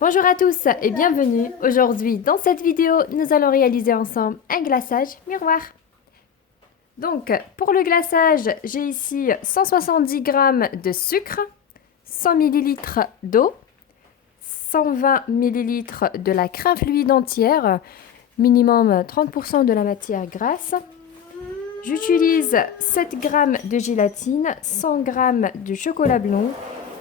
Bonjour à tous et bienvenue. Aujourd'hui, dans cette vidéo, nous allons réaliser ensemble un glaçage miroir. Donc, pour le glaçage, j'ai ici 170 g de sucre, 100 ml d'eau, 120 ml de la crème fluide entière, minimum 30% de la matière grasse. J'utilise 7 g de gélatine, 100 g de chocolat blanc.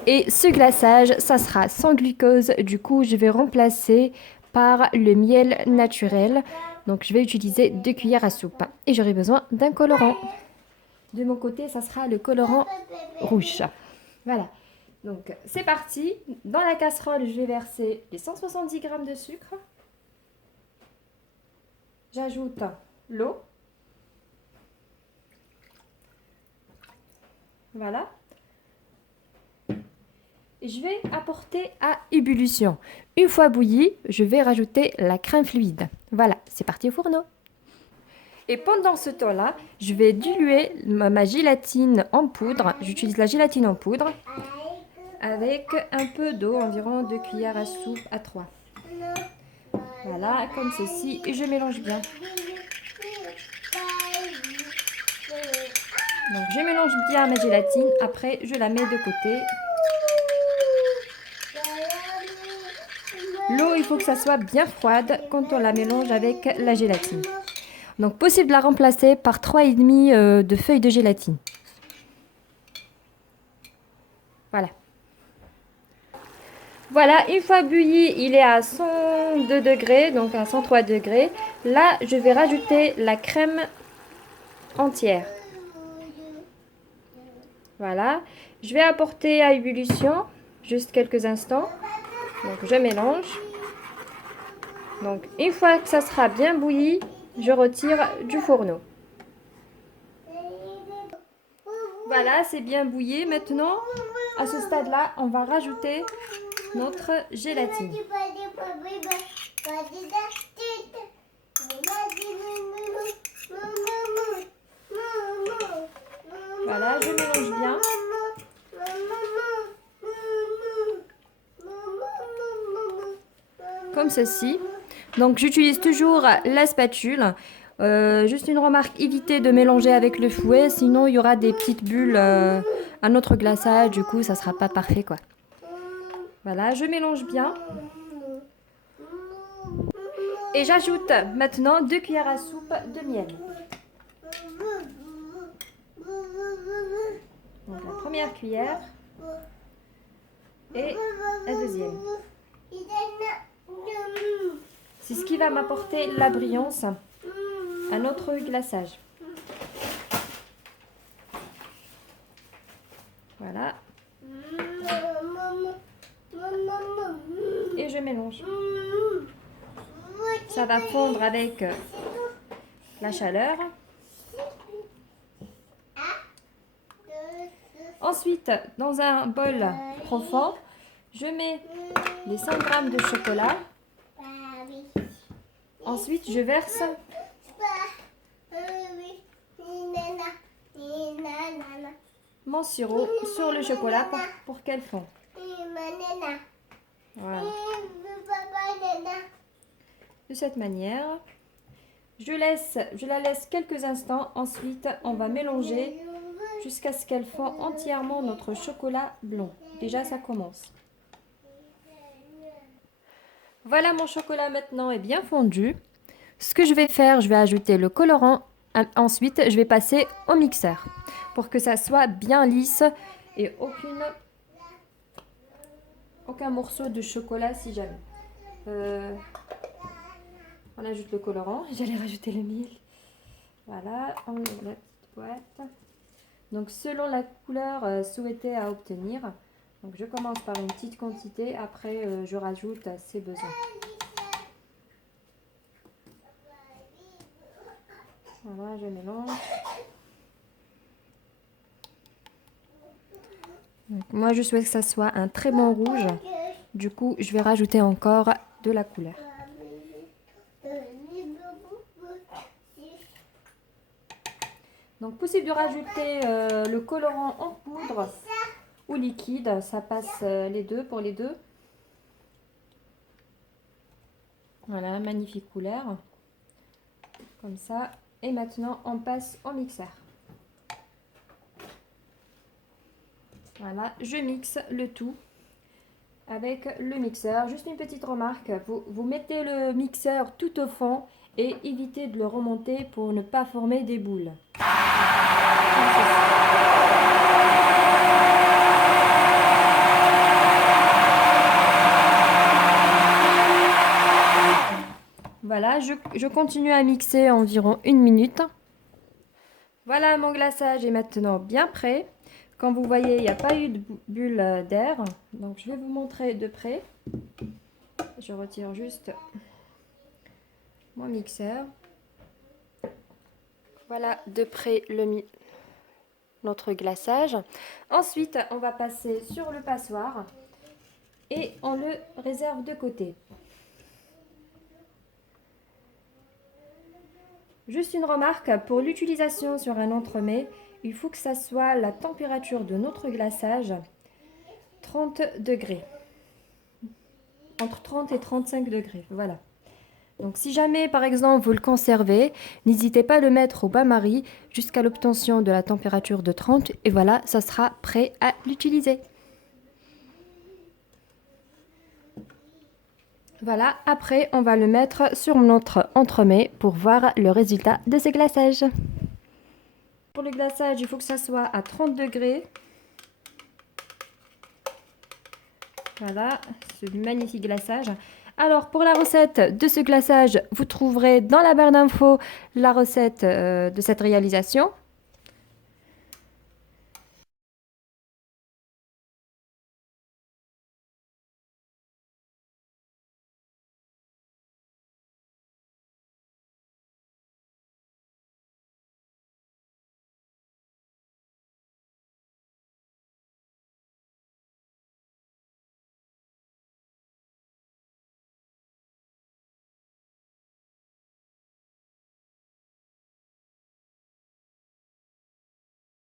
Et ce glaçage, ça sera sans glucose. Du coup, je vais remplacer par le miel naturel. Donc, je vais utiliser 2 cuillères à soupe. Et j'aurai besoin d'un colorant. De mon côté, ça sera le colorant rouge. Voilà. Donc, c'est parti. Dans la casserole, je vais verser les 170 g de sucre. J'ajoute l'eau. Voilà. Je vais apporter à ébullition. Une fois bouilli, je vais rajouter la crème fluide. Voilà, c'est parti au fourneau. Et pendant ce temps-là, je vais diluer ma gélatine en poudre. J'utilise la gélatine en poudre avec un peu d'eau, environ 2 cuillères à soupe à 3. Voilà, comme ceci, et je mélange bien. Donc je mélange bien ma gélatine, après je la mets de côté. L'eau, il faut que ça soit bien froide quand on la mélange avec la gélatine. Donc possible de la remplacer par 3,5 de feuilles de gélatine. Voilà. Voilà, une fois bouilli, il est à 102 degrés, donc à 103 degrés. Là, je vais rajouter la crème entière. Voilà. Je vais apporter à ébullition, juste quelques instants. Donc je mélange. Donc une fois que ça sera bien bouilli, je retire du fourneau. Voilà, c'est bien bouilli. Maintenant, à ce stade-là, on va rajouter notre gélatine. Voilà, je mélange bien. Comme ceci. Donc j'utilise toujours la spatule. Juste une remarque, évitez de mélanger avec le fouet, sinon il y aura des petites bulles à notre glaçage, du coup ça sera pas parfait quoi. Voilà, je mélange bien. Et j'ajoute maintenant 2 cuillères à soupe de miel. Donc la première cuillère et la deuxième. C'est ce qui va m'apporter la brillance à notre glaçage. Voilà. Et je mélange. Ça va fondre avec la chaleur. Ensuite, dans un bol profond, je mets les 100 g de chocolat. Ensuite, je verse mon sirop sur le chocolat pour qu'elle fonde. Voilà. De cette manière, je la laisse quelques instants. Ensuite, on va mélanger jusqu'à ce qu'elle fond entièrement notre chocolat blanc. Déjà, ça commence. Voilà, mon chocolat maintenant est bien fondu. Ce que je vais faire, je vais ajouter le colorant. Ensuite, je vais passer au mixeur pour que ça soit bien lisse et aucun morceau de chocolat si jamais. On ajoute le colorant. J'allais rajouter le miel. Voilà, on met la petite boîte. Donc selon la couleur souhaitée à obtenir. Donc je commence par une petite quantité. Après, je rajoute à ses besoins. Voilà, je mélange. Donc, moi, je souhaite que ça soit un très bon rouge. Du coup, je vais rajouter encore de la couleur. Donc, possible de rajouter le colorant en poudre ou liquide. Ça passe les deux pour les deux. Voilà, magnifique couleur. Comme ça. Et maintenant, on passe au mixeur. Voilà, je mixe le tout avec le mixeur. Juste une petite remarque, vous mettez le mixeur tout au fond et évitez de le remonter pour ne pas former des boules. Voilà, je continue à mixer environ 1 minute. Voilà, mon glaçage est maintenant bien prêt. Comme vous voyez, il n'y a pas eu de bulle d'air. Donc, je vais vous montrer de près. Je retire juste mon mixeur. Voilà de près notre glaçage. Ensuite, on va passer sur le passoire et on le réserve de côté. Juste une remarque, pour l'utilisation sur un entremets, il faut que ça soit la température de notre glaçage 30 degrés. Entre 30 et 35 degrés, voilà. Donc si jamais par exemple vous le conservez, n'hésitez pas à le mettre au bain-marie jusqu'à l'obtention de la température de 30 et voilà, ça sera prêt à l'utiliser. Voilà, après on va le mettre sur notre entremets pour voir le résultat de ce glaçage. Pour le glaçage, il faut que ça soit à 30 degrés. Voilà, ce magnifique glaçage. Alors, pour la recette de ce glaçage, vous trouverez dans la barre d'infos la recette de cette réalisation.